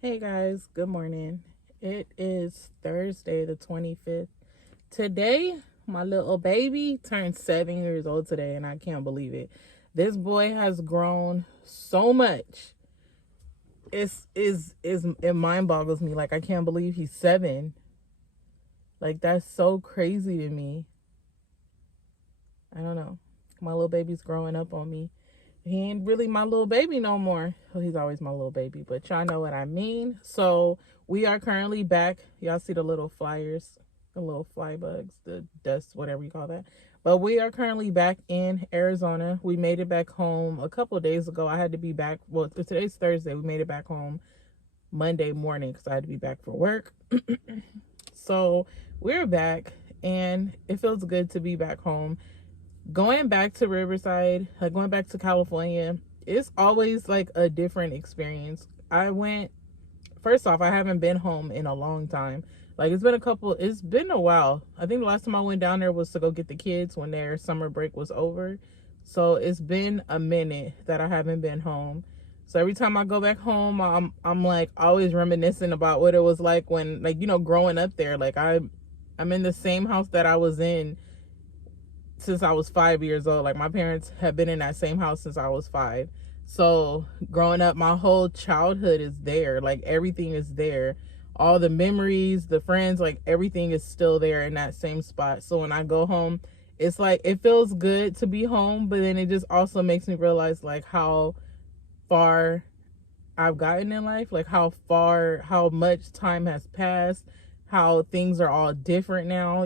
Hey guys, good morning. It is Thursday, the 25th. Today, my little baby turned 7 years old today, and I can't believe it. This boy has grown so much. It mind boggles me. Like, I can't believe he's 7. Like, that's so crazy to me. I don't know. My little baby's growing up on me. He ain't really my little baby no more. Well, he's always my little baby, but y'all know what I mean. So we are currently back. Y'all see the little flyers, the little fly bugs, the dust, whatever you call that. But we are currently back in Arizona. We made it back home a couple of days ago. I had to be back. Well, today's Thursday. We made it back home Monday morning because I had to be back for work. So we're back, and it feels good to be back home. Going back to Riverside, like going back to California, it's always like a different experience. First off, I haven't been home in a long time. Like it's been a while. I think the last time I went down there was to go get the kids when their summer break was over. So it's been a minute that I haven't been home. So every time I go back home, I'm like always reminiscing about what it was like when, like, growing up there. Like I'm in the same house that I was in since I was 5 years old. Like, my parents have been in that same house since I was 5. So growing up, my whole childhood is there. Like, everything is there. All the memories, the friends, like everything is still there in that same spot. So when I go home, it's like it feels good to be home, but then it just also makes me realize like how far I've gotten in life, like how much time has passed, how things are all different now.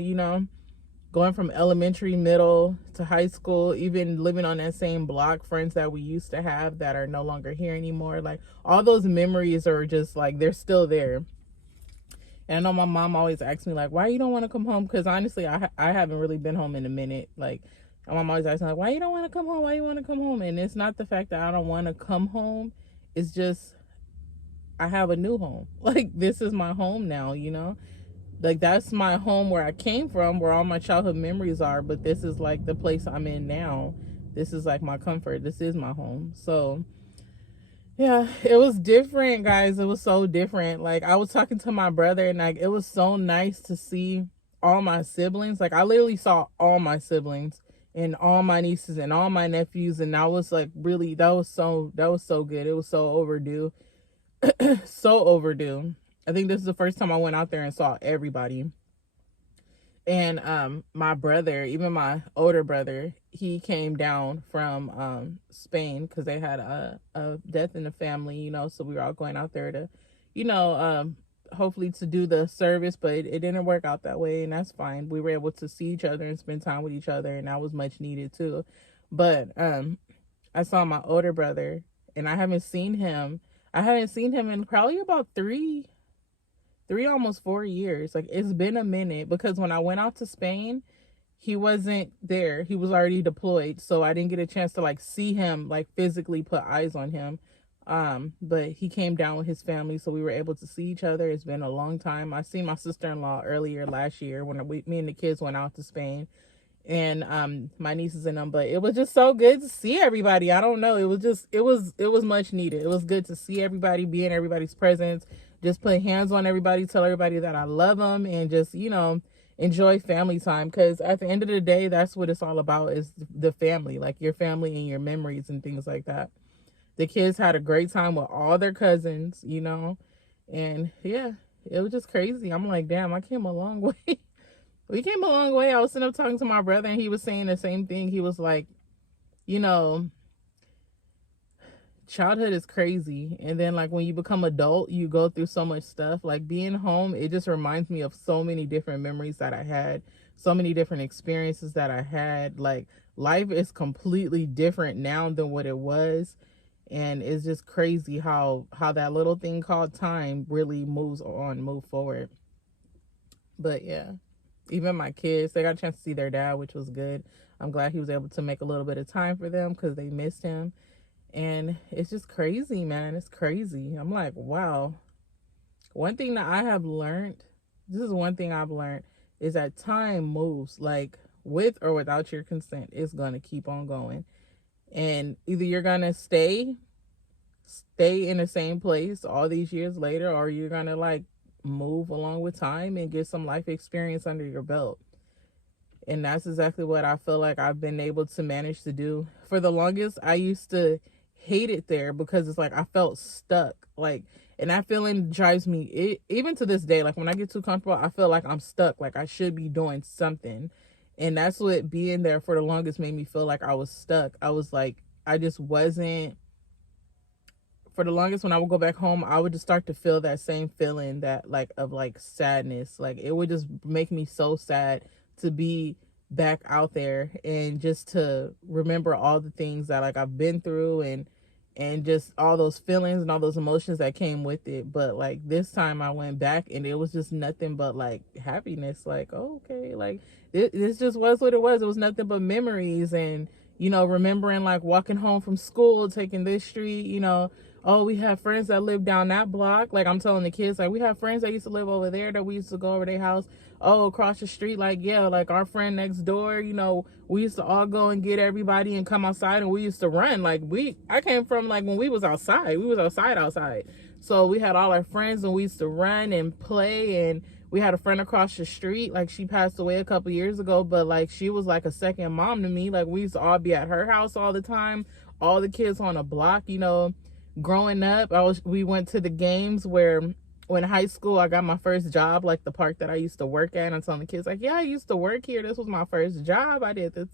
Going from elementary, middle to high school, even living on that same block, friends that we used to have that are no longer here anymore. Like, all those memories are just like, they're still there. And I know my mom always asks me, like, why you don't want to come home? Because honestly, I haven't really been home in a minute. Like, my mom always asks me, like, why you don't want to come home? Why you want to come home? And it's not the fact that I don't want to come home. It's just, I have a new home. Like, this is my home now. Like, that's my home where I came from, where all my childhood memories are, but this is like the place I'm in now. This is like my comfort. This is my home. So yeah, it was different, guys. It was so different. Like, I was talking to my brother, and like it was so nice to see all my siblings. Like, I literally saw all my siblings and all my nieces and all my nephews, and I was like, really, that was so good. It was so overdue. So overdue. I think this is the first time I went out there and saw everybody. And my brother, even my older brother, he came down from Spain because they had a death in the family. So we were all going out there to, you know um hopefully to do the service, but it didn't work out that way, and that's fine. We were able to see each other and spend time with each other, and that was much needed too. But I saw my older brother, and I haven't seen him in probably about three, almost 4 years. Like, it's been a minute, because when I went out to Spain, he wasn't there. He was already deployed, so I didn't get a chance to like see him, like physically put eyes on him. But he came down with his family, so we were able to see each other. It's been a long time. I seen my sister-in-law earlier last year when me and the kids went out to Spain, and my nieces and them. But it was just so good to see everybody. I don't know, it was much needed. It was good to see everybody, be in everybody's presence, just put hands on everybody, tell everybody that I love them, and just enjoy family time. Because at the end of the day, that's what it's all about, is the family, like your family and your memories and things like that. The kids had a great time with all their cousins. And yeah, it was just crazy. I'm like, damn, I came a long way. We came a long way. I was sitting up talking to my brother, and he was saying the same thing. He was like, you know, childhood is crazy. And then, like, when you become adult, you go through so much stuff. Like, being home, it just reminds me of so many different memories that I had, so many different experiences that I had. Like, life is completely different now than what it was. And it's just crazy how that little thing called time really move forward. But yeah, even my kids, they got a chance to see their dad, which was good. I'm glad he was able to make a little bit of time for them because they missed him. And it's just crazy, man. It's crazy. I'm like, wow. One thing that I have learned, this is one thing I've learned, is that time moves. Like, with or without your consent, it's going to keep on going. And either you're going to stay stay in the same place all these years later, or you're gonna like move along with time and get some life experience under your belt. And that's exactly what I feel like I've been able to manage to do. For the longest, I used to hate it there because it's like I felt stuck. Like, and that feeling drives me, even to this day. Like, when I get too comfortable, I feel like I'm stuck. Like, I should be doing something. And that's what being there for the longest made me feel like I was stuck. I was like, I just wasn't. For the longest, when I would go back home, I would just start to feel that same feeling that like of like sadness. Like, it would just make me so sad to be back out there and just to remember all the things that like I've been through, and just all those feelings and all those emotions that came with it. But like this time I went back and it was just nothing but like happiness. Like, oh, okay, like this just was what it was. It was nothing but memories, and remembering like walking home from school, taking this street, oh, we have friends that live down that block. Like, I'm telling the kids, like, we have friends that used to live over there that we used to go over their house. Oh, across the street, like, yeah, like our friend next door, we used to all go and get everybody and come outside, and we used to run. Like, I came from like when we was outside. We was outside. So we had all our friends and we used to run and play. And we had a friend across the street, like she passed away a couple years ago, but like she was like a second mom to me. Like, we used to all be at her house all the time, all the kids on a block. Growing up, we went to the games where when high school I got my first job, like the park that I used to work at. I'm telling the kids, like, yeah, I used to work here. This was my first job. I did this.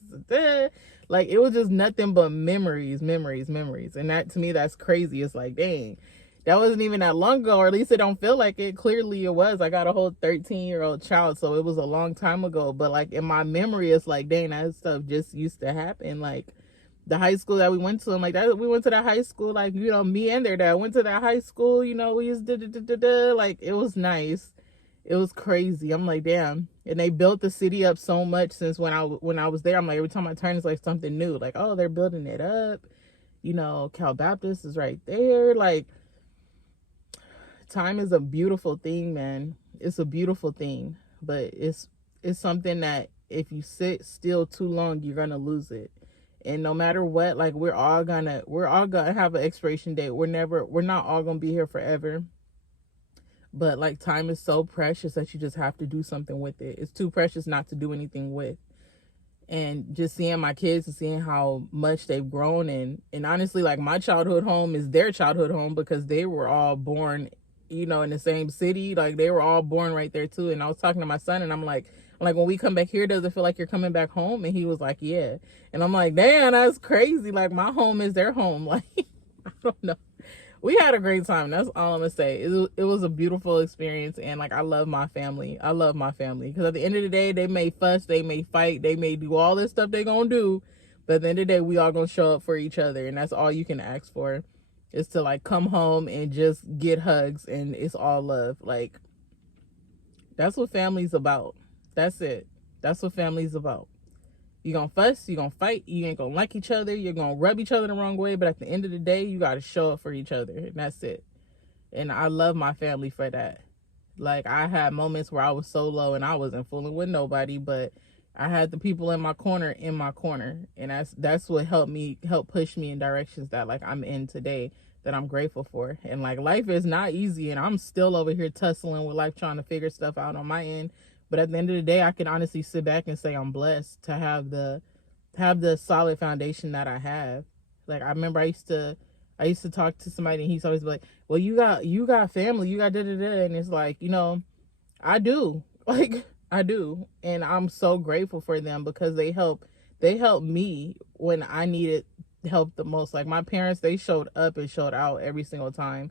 Like, it was just nothing but memories. And that, to me, that's crazy. It's like, dang, that wasn't even that long ago, or at least it don't feel like it. Clearly it was. I got a whole 13-year-old child, so it was a long time ago. But like in my memory, it's like, dang, that stuff just used to happen. Like, the high school that we went to, and like that, we went to that high school, like, me and their dad went to that high school, we used to like, it was nice. It was crazy. I'm like, damn. And they built the city up so much since when I was there. I'm like, every time I turn, it's like something new. Like, oh, they're building it up. Cal Baptist is right there. Like, time is a beautiful thing, man. It's a beautiful thing, but it's something that if you sit still too long, you're gonna lose it. And no matter what, like, we're all gonna have an expiration date. We're not all gonna be here forever. But like, time is so precious that you just have to do something with it. It's too precious not to do anything with. And just seeing my kids and seeing how much they've grown, and honestly, like, my childhood home is their childhood home because they were all born, in the same city. Like, they were all born right there too. And I was talking to my son and I'm like, when we come back here, does it feel like you're coming back home? And he was like, yeah. And I'm like, damn, that's crazy. Like, my home is their home. Like, I don't know. We had a great time. That's all I'm gonna say. It was a beautiful experience, and like, I love my family. Because at the end of the day, they may fuss, they may fight, they may do all this stuff they gonna do, but at the end of the day, we all gonna show up for each other, and that's all you can ask for, is to like come home and just get hugs, and it's all love. Like, that's what family's about. That's it. That's what family's about. You're gonna fuss, you're gonna fight, you ain't gonna like each other, you're gonna rub each other the wrong way, but at the end of the day, you gotta show up for each other, and that's it. And I love my family for that. Like, I had moments where I was so low and I wasn't fooling with nobody, but I had the people in my corner, and that's what helped push me in directions that like I'm in today, that I'm grateful for. And like, life is not easy, and I'm still over here tussling with life, trying to figure stuff out on my end. But at the end of the day, I can honestly sit back and say I'm blessed to have the solid foundation that I have. Like, I remember I used to talk to somebody, and he's always like, well, you got family, you got da-da-da. And it's like, I do. Like, I do. And I'm so grateful for them because they helped me when I needed help the most. Like, my parents, they showed up and showed out every single time.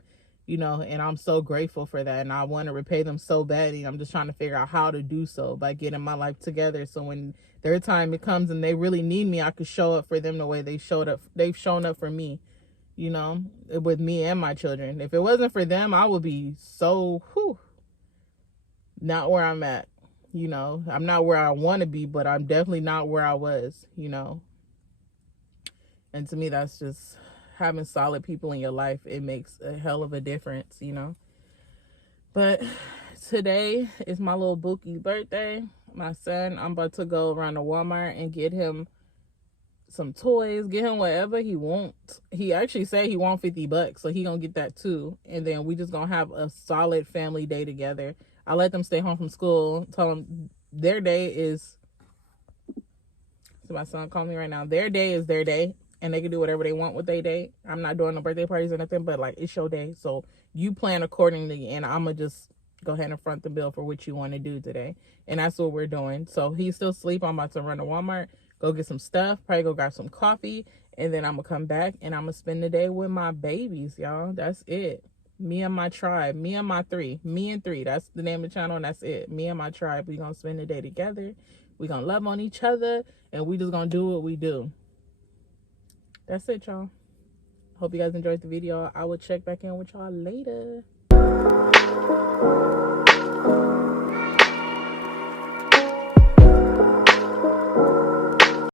And I'm so grateful for that. And I want to repay them so badly. I'm just trying to figure out how to do so by getting my life together. So when their time it comes and they really need me, I could show up for them the way they've shown up for me, with me and my children. If it wasn't for them, I would be so, not where I'm at. I'm not where I want to be, but I'm definitely not where I was, And to me, that's just, having solid people in your life, it makes a hell of a difference, But today is my little Bookie's birthday. My son, I'm about to go around to Walmart and get him some toys, get him whatever he wants. He actually said he wants $50, so he gonna get that too. And then we just gonna have a solid family day together. I let them stay home from school. Tell them their day is. So my son called me right now. Their day is their day, and they can do whatever they want with their day. I'm not doing no birthday parties or nothing, but like it's your day, so you plan accordingly. And I'ma just go ahead and front the bill for what you want to do today, and that's what we're doing. So he's still asleep. I'm about to run to Walmart, go get some stuff, probably go grab some coffee, and then I'm gonna come back and I'm gonna spend the day with my babies, y'all. That's it. Me and my tribe, me and my three, me and three. That's the name of the channel, and that's it. Me and my tribe. We gonna spend the day together. We gonna love on each other, and we just gonna do what we do. That's it, y'all. Hope you guys enjoyed the video. I will check back in with y'all later.